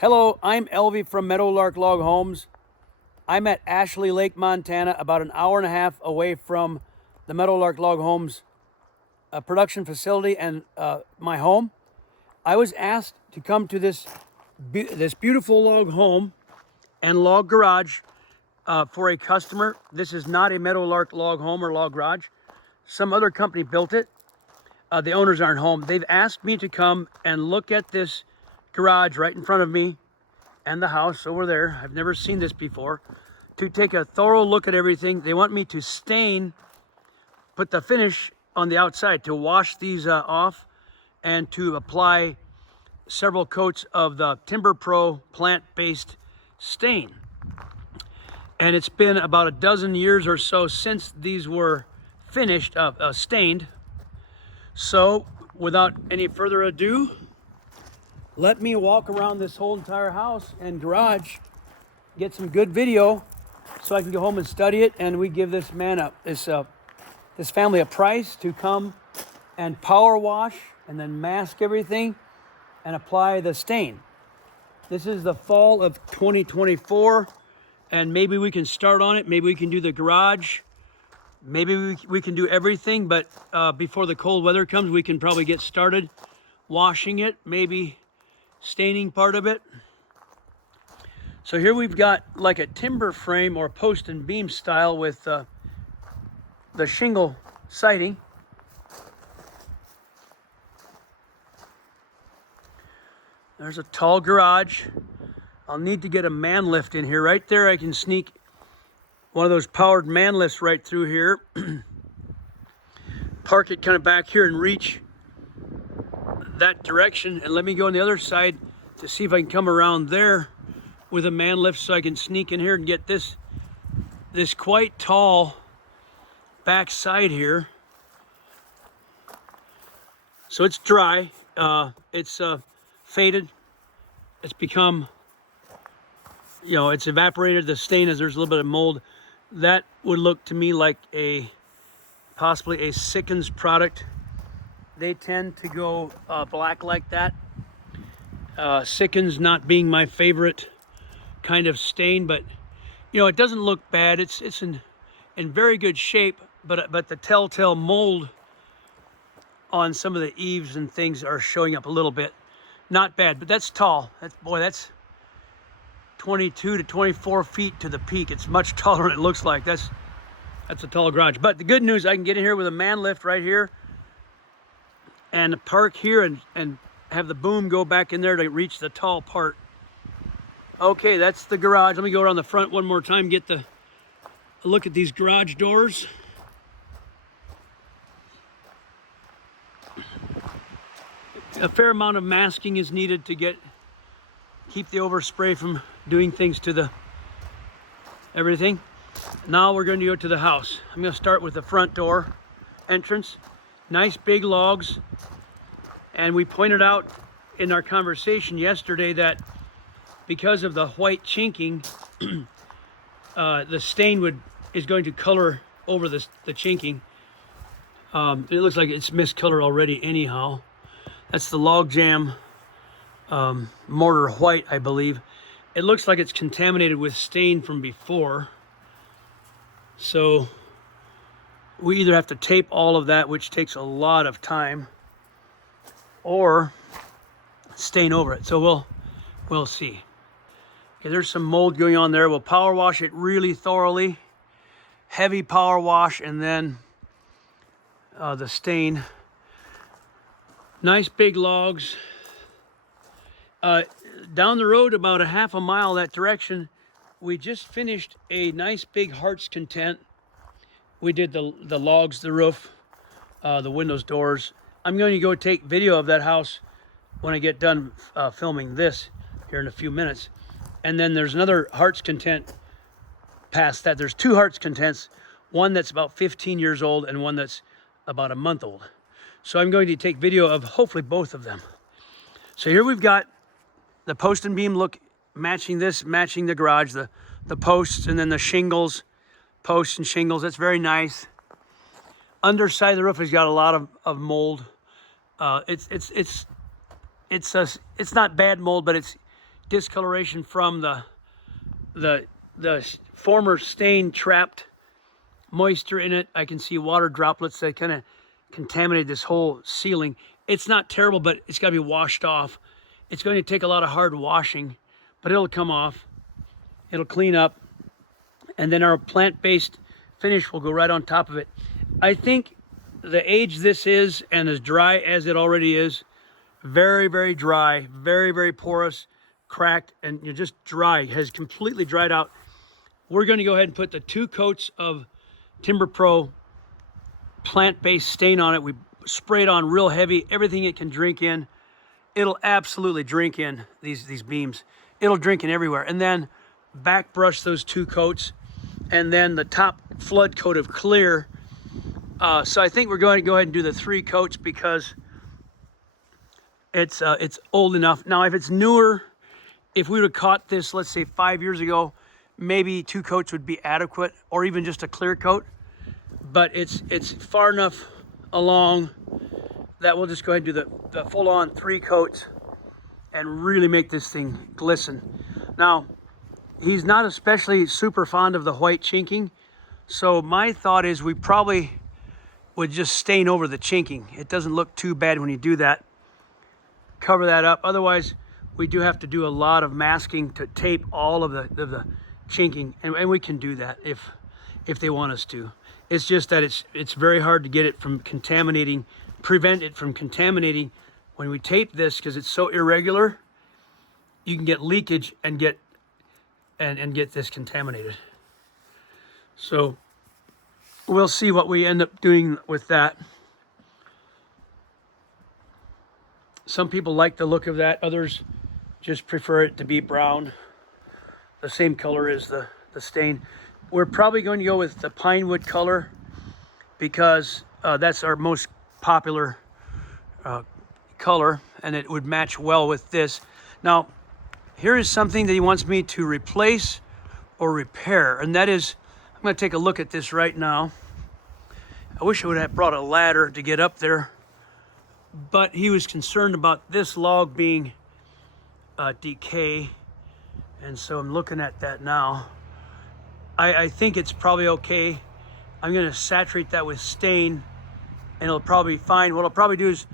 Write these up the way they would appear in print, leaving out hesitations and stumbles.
Hello, I'm Elvie from Meadowlark Log Homes. I'm at Ashley Lake, Montana, about an hour and a half away from the Meadowlark Log Homes production facility and my home. I was asked to come to this beautiful log home and log garage for a customer. This is not a Meadowlark log home or log garage. Some other company built it. The owners aren't home. They've asked me to come and look at this garage right in front of me and the house over there. I've never seen this before. To take a thorough look at everything. They want me to stain, put the finish on the outside, to wash these off and to apply several coats of the Timber Pro plant-based stain. And it's been about a dozen years or so since these were finished, stained. So without any further ado, let me walk around this whole entire house and garage, get some good video so I can go home and study it, and we give this man this family a price to come and power wash and then mask everything and apply the stain. This is the fall of 2024, and maybe we can start on it. Maybe we can do the garage. Maybe we can do everything, but before the cold weather comes, we can probably get started washing it, maybe staining part of it. So here we've got like a timber frame or post and beam style with the shingle siding. There's a tall garage. I'll need to get a man lift in here. Right there I can sneak one of those powered man lifts right through here. Park it kind of back here and reach that direction, and let me go on the other side to see if I can come around there with a man lift so I can sneak in here and get this quite tall back side here. So it's dry, it's faded, it's become, it's evaporated, the stain is, there's a little bit of mold. That would look to me like possibly a Sickens product. They tend to go black like that. Sickens not being my favorite kind of stain, but it doesn't look bad. It's in very good shape, but the telltale mold on some of the eaves and things are showing up a little bit. Not bad, but that's tall. That's 22 to 24 feet to the peak. It's much taller than it looks like. That's a tall garage. But the good news, I can get in here with a man lift right here and park here and have the boom go back in there to reach the tall part. Okay, that's the garage. Let me go around the front one more time, get a look at these garage doors. A fair amount of masking is needed to keep the overspray from doing things to everything. Now we're going to go to the house. I'm going to start with the front door entrance. Nice big logs. And we pointed out in our conversation yesterday that because of the white chinking, the stain is going to color over the chinking. It looks like it's missed color already anyhow. That's the log jam mortar white, I believe. It looks like it's contaminated with stain from before. So we either have to tape all of that, which takes a lot of time, or stain over it. So we'll see. Okay, there's some mold going on there. We'll power wash it really thoroughly. Heavy power wash, and then the stain. Nice big logs. Down the road about a half a mile that direction, we just finished a nice big Heart's Content. We did the logs, the roof, the windows, doors. I'm going to go take video of that house when I get done filming this here in a few minutes. And then there's another Heart's Content past that. There's two Heart's Contents, one that's about 15 years old and one that's about a month old. So I'm going to take video of hopefully both of them. So here we've got the post and beam look, matching the garage, the posts, and then the shingles, posts and shingles. That's very nice. Underside of the roof has got a lot of mold. It's not bad mold, but it's discoloration from the former stain trapped moisture in it. I can see water droplets that kind of contaminated this whole ceiling. It's not terrible, but it's got to be washed off. It's going to take a lot of hard washing, but it'll come off. It'll clean up, and then our plant-based finish will go right on top of it. I think the age this is, and as dry as it already is, very, very dry, very, very porous, cracked, and you're just dry, has completely dried out. We're going to go ahead and put the 2 coats of Timber Pro plant-based stain on it. We spray it on real heavy, everything it can drink in. It'll absolutely drink in these beams. It'll drink in everywhere. And then back brush those 2 coats, and then the top flood coat of clear. So I think we're going to go ahead and do the 3 coats because it's old enough. Now, if it's newer, if we would have caught this, let's say 5 years ago, maybe 2 coats would be adequate, or even just a clear coat. But it's far enough along that we'll just go ahead and do the full-on 3 coats and really make this thing glisten. Now, he's not especially super fond of the white chinking, so my thought is we probably would just stain over the chinking. It doesn't look too bad when you do that. Cover that up. Otherwise, we do have to do a lot of masking to tape all of the chinking, and we can do that if they want us to. It's just that it's very hard to get it from contaminating, prevent it from contaminating. When we tape this, because it's so irregular, you can get leakage and get this contaminated. So we'll see what we end up doing with that. Some people like the look of that, others just prefer it to be brown, the same color as the stain. We're probably going to go with the pine wood color because that's our most popular color, and it would match well with this. Now, here is something that he wants me to replace or repair, and that is, I'm going to take a look at this right now. I wish I would have brought a ladder to get up there, but he was concerned about this log being decay, and so I'm looking at that now. I think it's probably okay. I'm going to saturate that with stain, and it'll probably be fine. What I'll probably do is,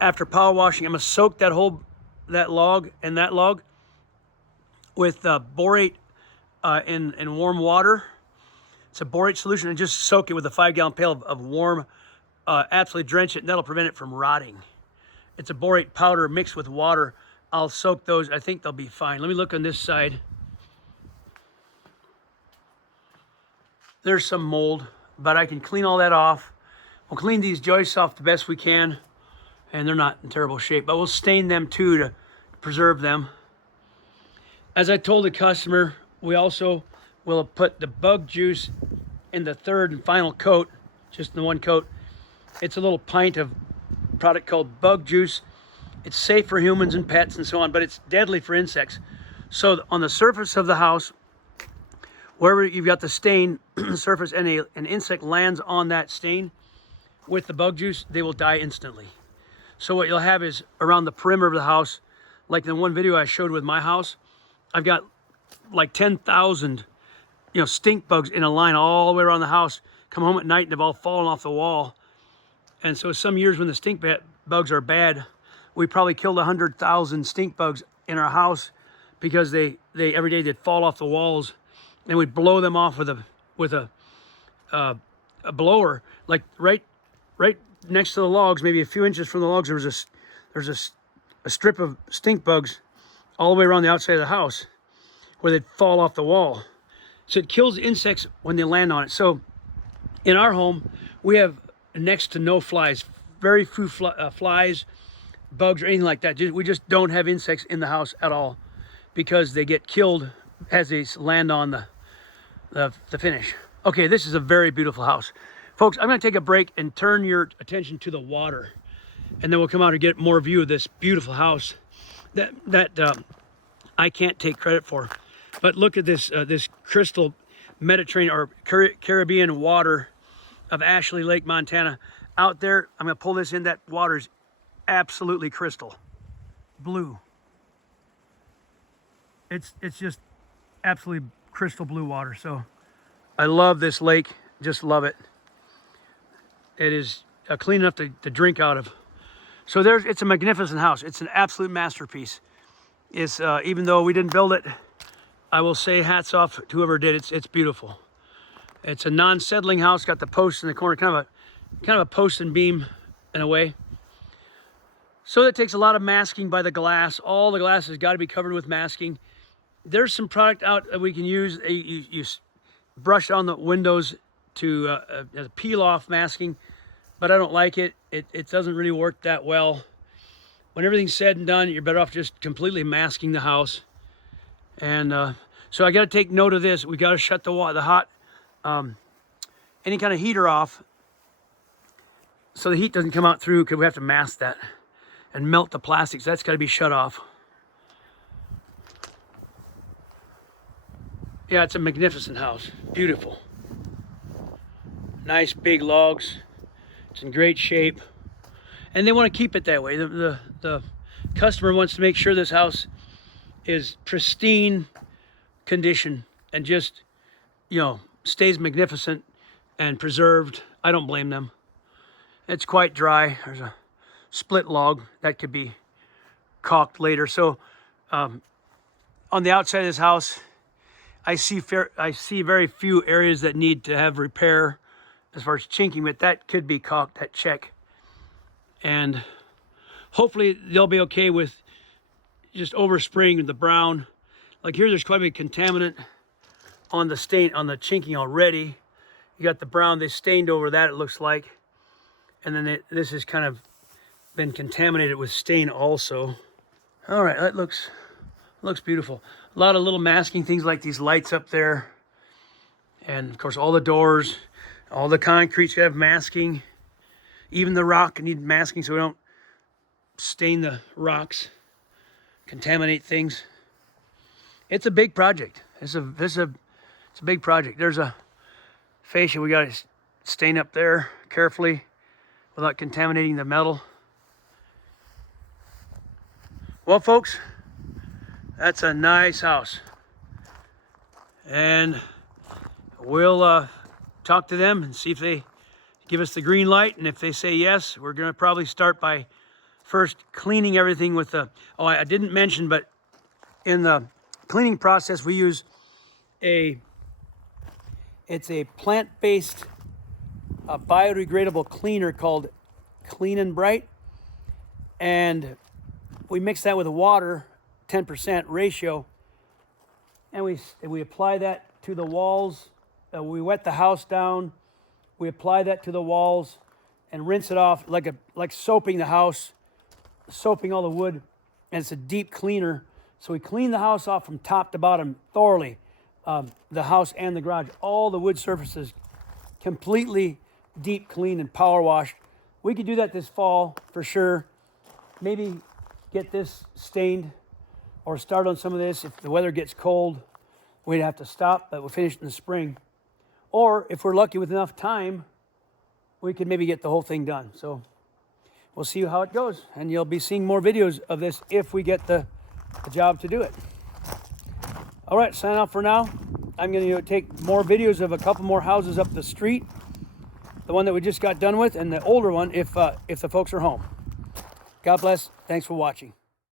after power washing, I'm going to soak that log with borate in warm water. It's a borate solution, and just soak it with a 5-gallon pail of warm, absolutely drench it, and that'll prevent it from rotting. It's a borate powder mixed with water. I'll soak those. I think they'll be fine. Let me look on this side. There's some mold, but I can clean all that off. We'll clean these joists off the best we can, and they're not in terrible shape, but we'll stain them too to preserve them. As I told the customer, we also will put the bug juice in the 3rd and final coat, just in the 1 coat. It's a little pint of product called bug juice. It's safe for humans and pets and so on, but it's deadly for insects. So on the surface of the house, wherever you've got the stain surface and an insect lands on that stain with the bug juice, they will die instantly. So what you'll have is around the perimeter of the house, like the one video I showed with my house, I've got like 10,000 stink bugs in a line all the way around the house. Come home at night and they've all fallen off the wall. And so some years when the stink bugs are bad, we probably killed 100,000 stink bugs in our house because they every day they'd fall off the walls, and we'd blow them off with a blower, like right next to the logs, maybe a few inches from the logs. There's a strip of stink bugs all the way around the outside of the house where they'd fall off the wall. So it kills insects when they land on it. So in our home, we have next to no flies, very few flies, bugs, or anything like that. We just don't have insects in the house at all because they get killed as they land on the finish. Okay, this is a very beautiful house. Folks, I'm going to take a break and turn your attention to the water, and then we'll come out and get more view of this beautiful house that I can't take credit for. But look at this this crystal Mediterranean or Caribbean water of Ashley Lake, Montana. Out there, I'm going to pull this in. That water is absolutely crystal blue. It's just absolutely crystal blue water. So I love this lake, just love it. It is clean enough to drink out of. So it's a magnificent house. It's an absolute masterpiece. It's even though we didn't build it, I will say hats off to whoever did it. It's beautiful. It's a non-settling house, got the posts in the corner, kind of a post and beam in a way. So that takes a lot of masking by the glass. All the glass has got to be covered with masking. There's some product out that we can use. You brush on the windows to as a peel-off masking, but I don't like it. It doesn't really work that well. When everything's said and done, you're better off just completely masking the house. And so I got to take note of this. We got to shut the hot, any kind of heater off, so the heat doesn't come out through, because we have to mask that and melt the plastics. That's got to be shut off. Yeah, it's a magnificent house. Beautiful. Nice big logs. It's in great shape. And they want to keep it that way. The customer wants to make sure this house is pristine condition and just, you know, stays magnificent and preserved. I don't blame them. It's quite dry. There's a split log that could be caulked later. So on the outside of this house, I see very few areas that need to have repair as far as chinking, but that could be caulked, that check. And hopefully they'll be okay with just overspraying the brown. Like here, there's quite a bit of contaminant on the stain, on the chinking already. You got the brown, they stained over that, it looks like. And then this has kind of been contaminated with stain also. All right, that looks beautiful. A lot of little masking things like these lights up there. And of course, all the doors, all the concrete's gotta have masking. Even the rock need masking so we don't stain the rocks, contaminate things. It's a big project. It's a big project. There's a fascia we gotta stain up there carefully without contaminating the metal. Well, folks, that's a nice house. And we'll talk to them and see if they give us the green light. And if they say yes, we're gonna probably start by first cleaning everything with the, oh, I didn't mention, but in the cleaning process, we use it's a plant-based biodegradable cleaner called Clean and Bright. And we mix that with water, 10% ratio. And we apply that to the walls. We wet the house down. We apply that to the walls and rinse it off like soaping the house, soaping all the wood. And it's a deep cleaner. So we clean the house off from top to bottom thoroughly. The house and the garage, all the wood surfaces, completely deep clean and power washed. We could do that this fall for sure. Maybe get this stained or start on some of this. If the weather gets cold, we'd have to stop, but we'll finish in the spring. Or if we're lucky with enough time, we could maybe get the whole thing done. So we'll see how it goes. And you'll be seeing more videos of this if we get the job to do it. All right, sign off for now. I'm going to take more videos of a couple more houses up the street. The one that we just got done with and the older one if the folks are home. God bless. Thanks for watching.